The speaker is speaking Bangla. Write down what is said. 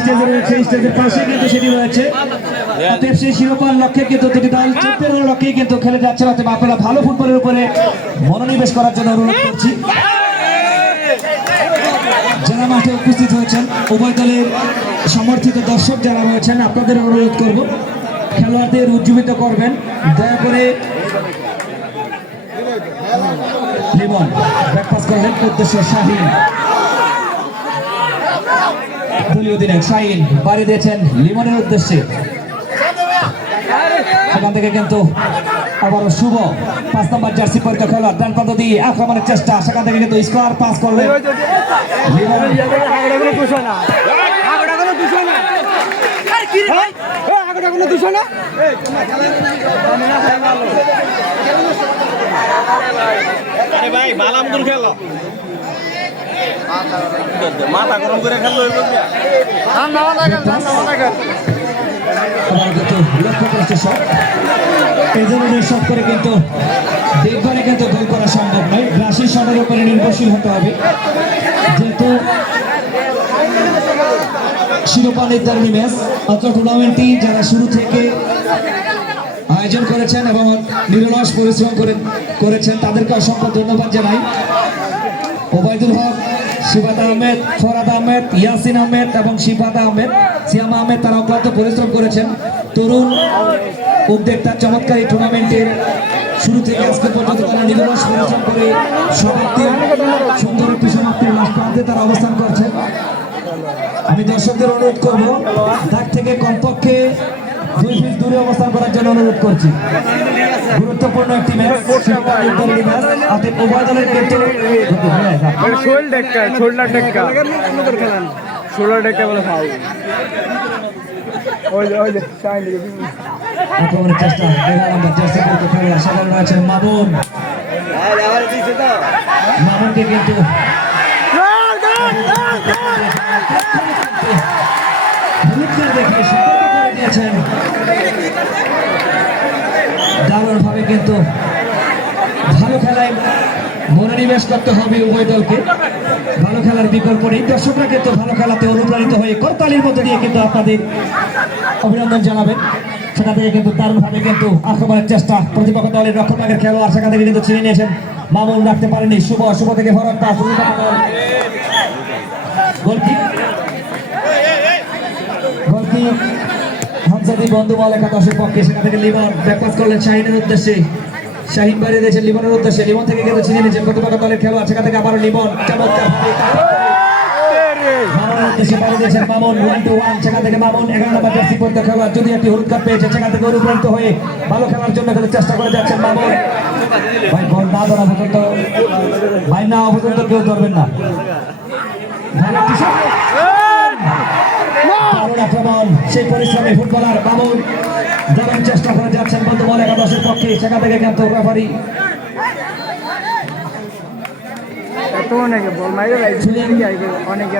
স্টেজে রয়েছে, স্টেজের পাশে কিন্তু সেটি রয়েছে। অতএব সেই শিরোপার লক্ষ্যে কিন্তু দুটি দল চ্যাম্পিয়নের লক্ষ্যে কিন্তু খেলে যাচ্ছে। অতএব আপনারা ভালো ফুটবলের উপরে মনোনিবেশ করার জন্য অনুরোধ করছি। যারা মাঠে উপস্থিত হয়েছেন, উভয় দলের সমর্থিত দর্শক যারা রয়েছেন, আপনাদের অনুরোধ করব খেলোয়াড়দের উজ্জীবিত করবেন দয়া করে। লিমন ব্যাকপাস করলেন, উদ্দেশ্য শাহিন, দলীয় অধিনায়ক শাহিন বাড়ি দিয়েছেন লিমনের উদ্দেশ্যে। সেখান থেকে কিন্তু আবারও শুভ 5 নম্বর জার্সি পরিত খেলোয়াড় ডান প্রান্ত দিয়ে আক্রমণের চেষ্টা, সেখান থেকে কিন্তু স্কোয়ার পাস করলেন মাথা গরম করে খেললো। লক্ষ্য করছে সব এই ধরনের শট করে কিন্তু দেখভারে কিন্তু গোল করা সম্ভব নয়। গ্রাসী শটের উপরে নির্ভরশীল হতে হবে, যেহেতু শিরোপা নির্ধারণী ম্যাচ। অত্র টুর্নামেন্টটি যারা শুরু থেকে আয়োজন করেছেন এবং নিরলস পরিশ্রম করেছেন তাদেরকে অসংখ্য ধন্যবাদ জানাই। ওবায়দুল হক, শিফাত আহমেদ, ফরহাদ আহমেদ, ইয়াসিন আহমেদ এবং শিফাত আহমেদ, সিয়াম আহমেদ তারা অক্লান্ত পরিশ্রম করেছেন। তরুণ উদ্যোক্তা চমৎকার এই টুর্নামেন্টের শুরু থেকে আজকে পর্যন্ত তারা নিরলস পরিশ্রম করে সমাপ্তির সুন্দর একটি সমাপ্তির লাস্ট প্রান্তে তারা অবস্থান করছেন। আমি দর্শকদের অনুরোধ করব দাগ থেকে কমপক্ষে 2 ফিট দূরে অবস্থান করার জন্য অনুরোধ করছি। গুরুত্বপূর্ণ একটি ম্যাচ, উভয় দলের কিন্তু আক্রমণের চেষ্টা। 11 নম্বর জার্সি পরিত খেলোয়াড় সেখানে রয়েছেন মামুন। মামুনকে কিন্তু দারুণ ভাবে কিন্তু ভালো খেলায় মনোনিবেশ করতে হবে উভয় দলকে। ভালো খেলার বিকল্প নেই। দর্শকরা কিন্তু ভালো খেলাতে অনুপ্রাণিত হয়ে করতালির মধ্যে দিয়ে কিন্তু আপনাদের অভিনন্দন জানাবেন। সেখান থেকে কিন্তু দারুণভাবে কিন্তু আক্রমণের চেষ্টা, প্রতিপক্ষ দলের রক্ষণভাগের খেলোয়াড় সেখান থেকে কিন্তু ছিনে নিয়েছেন। মামুন রাখতে পারেনি, শুভ থেকে ফরওয়ার্ড পাস, গোলকিক হামজাদি বন্ধুমাল একাদশের পক্ষে। সেখান থেকে লিমন ব্যাকপাস করলেন শাহিনের উদ্দেশ্যে, শাহিন বাড়িয়ে দিয়েছেন লিমনের উদ্দেশ্যে। লিমন থেকে কিন্তু ছিনে নিয়েছেন প্রতিপক্ষ দলের খেলোয়াড়, সেখান থেকে আবারও লিমন চমৎকার মামুনের উদ্দেশ্যে বাড়িয়ে দিয়েছেন মামুন। 1-1 সেখান থেকে মামুন 11 নম্বর জার্সি পরিত খেলোয়াড়, যদি একটি হলুদ কার্ড পেয়েছে সেখান থেকে অনুপ্রাণিত হয়ে ভালো খেলার জন্য কিন্তু চেষ্টা করে যাচ্ছেন মামুন। ভাই বল না ধরা পর্যন্ত, ভাই না পর্যন্ত কেউ ধরবেন না। আক্রমণ সেই পরিশ্রমী ফুটবলার মামুন দারুণ চেষ্টা করে যাচ্ছেন বন্ধুমাল একাদশের পক্ষে। সেখান থেকে কিন্তু রেফারি অনেকে